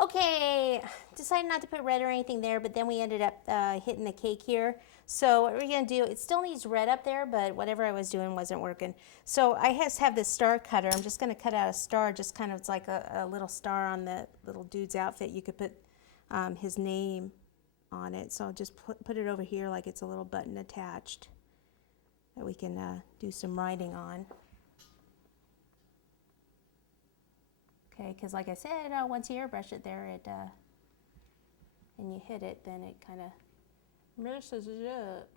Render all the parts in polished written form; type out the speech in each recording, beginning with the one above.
Okay, decided not to put red or anything there, but then we ended up hitting the cake here. So what we're gonna do, it still needs red up there, but whatever I was doing wasn't working. So I just have this star cutter. I'm just gonna cut out a star, just kind of, it's like a little star on the little dude's outfit. You could put his name on it. So I'll just put it over here like it's a little button attached that we can do some writing on. Okay, because like I said, once you airbrush it there, and you hit it, then it kind of messes it up.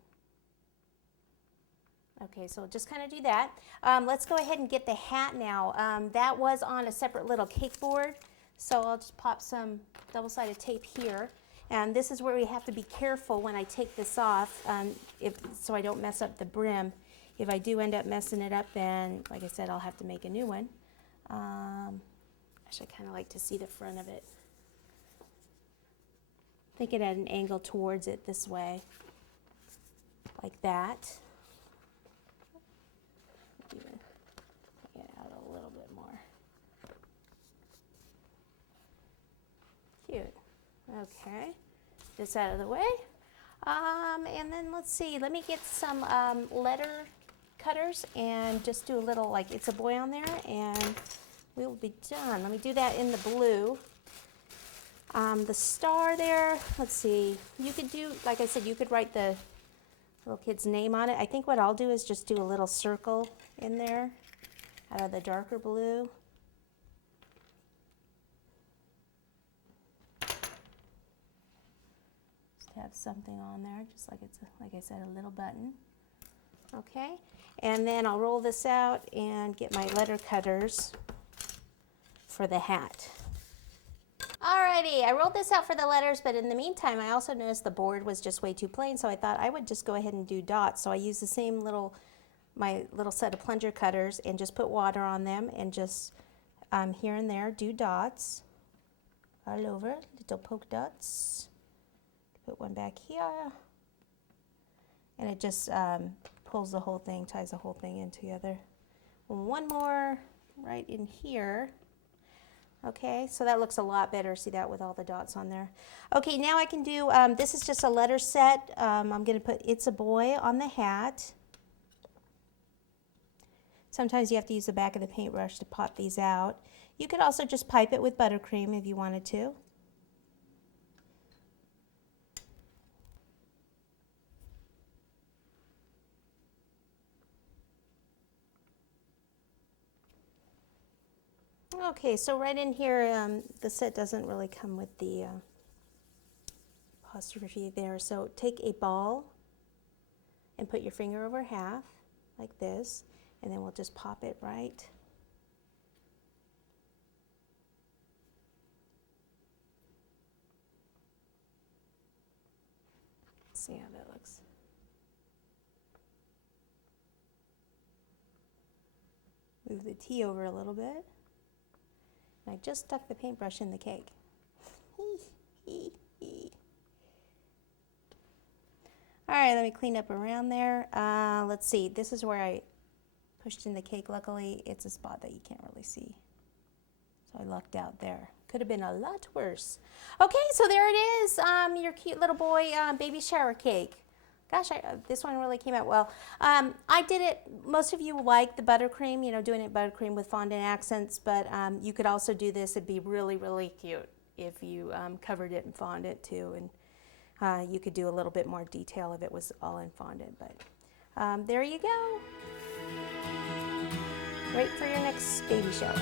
Okay, so just kind of do that. Let's go ahead and get the hat now. That was on a separate little cake board, so I'll just pop some double-sided tape here. And this is where we have to be careful when I take this off, so I don't mess up the brim. If I do end up messing it up, then, like I said, I'll have to make a new one. I kind of like to see the front of it. Think it at an angle towards it this way, like that. Even get out a little bit more. Cute. Okay, this out of the way. And then let's see, let me get some letter cutters and just do a little, like, it's a boy on there, and we will be done. Let me do that in the blue. The star there, let's see, you could do, like I said, you could write the little kid's name on it. I think what I'll do is just do a little circle in there out of the darker blue. Just have something on there, just like it's, like I said, a little button. Okay, and then I'll roll this out and get my letter cutters for the hat. Alrighty, I rolled this out for the letters, but in the meantime, I also noticed the board was just way too plain, so I thought I would just go ahead and do dots. So I used the same my little set of plunger cutters and just put water on them and just here and there do dots all over, little poke dots. Put one back here, and it just pulls the whole thing, ties the whole thing in together. One more right in here. Okay, so that looks a lot better. See that with all the dots on there. Okay, now I can do, this is just a letter set. I'm going to put "It's a Boy" on the hat. Sometimes you have to use the back of the paintbrush to pop these out. You could also just pipe it with buttercream if you wanted to. Okay, so right in here, the set doesn't really come with the apostrophe there. So take a ball and put your finger over half, like this, and then we'll just pop it right. Let's see how that looks. Move the T over a little bit. And I just stuck the paintbrush in the cake. Alright, let me clean up around there. Let's see, this is where I pushed in the cake. Luckily, it's a spot that you can't really see. So I lucked out there. Could have been a lot worse. Okay, so there it is, your cute little boy baby shower cake. Gosh, this one really came out well. I did it, most of you like the buttercream, you know, doing it buttercream with fondant accents, but you could also do this. It'd be really, really cute if you covered it in fondant too, and you could do a little bit more detail if it was all in fondant, but there you go. Great for your next baby shower.